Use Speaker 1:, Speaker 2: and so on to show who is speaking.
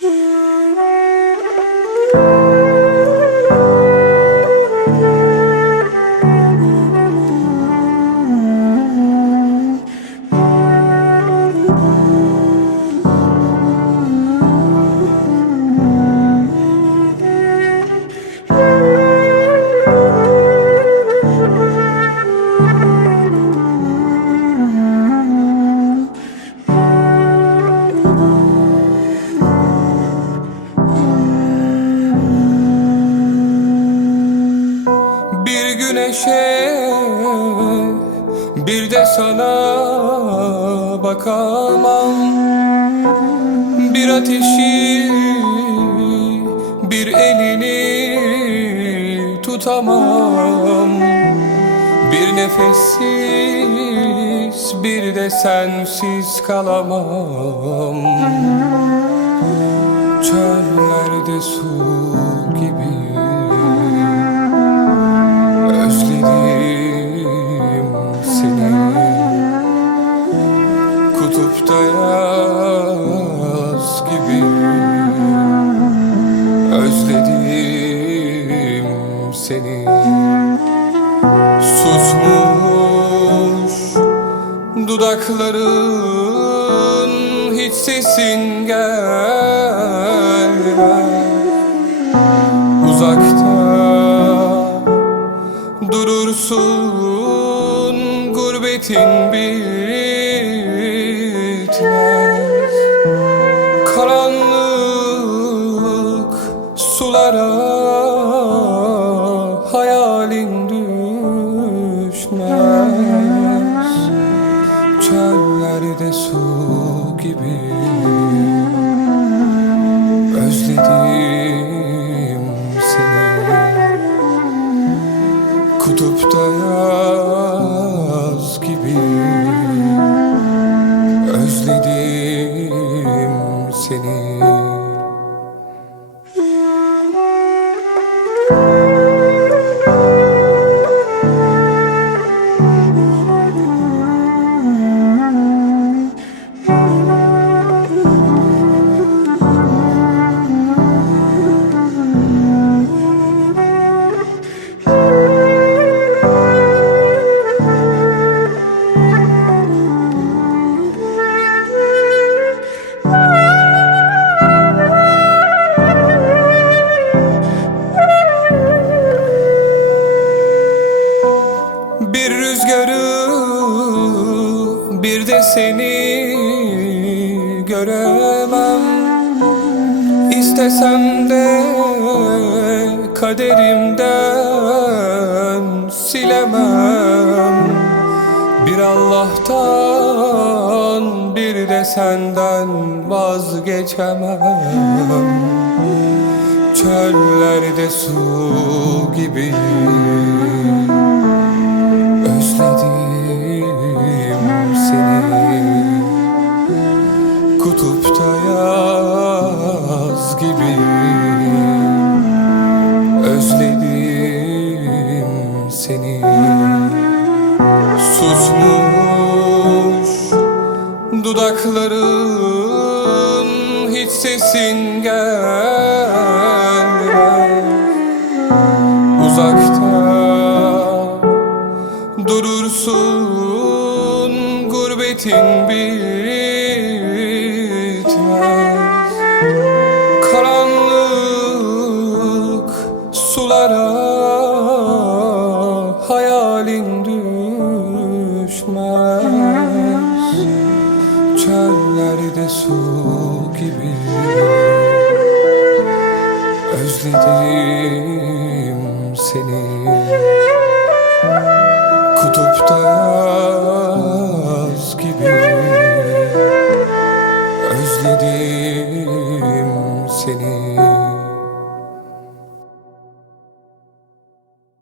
Speaker 1: Yeah. güneşe bir de sana bakamam. Bir ateşi bir elini tutamam. Bir nefessiz bir de sensiz kalamam. Çöllerde su gibi Kutupta yaz gibi Özledim seni. Susmuş dudakların Hiç sesin gelmez. Uzakta Durursun gurbetin düşmez Çöllerde su gibi Özledim seni. Kutupta yaz rüzgarı bir de seni göremem. İstesem de kaderimden silemem. Bir Allah'tan bir de senden vazgeçemem. Çöllerde su gibi Özledim seni. Kutupta yaz gibi Özledim seni. Susmuş dudakların Hiç sesin gelmez Durursun gurbetin bitmez. Karanlık sulara hayalin düşmez. Çöllerde su gibi Özledim seni Kutupta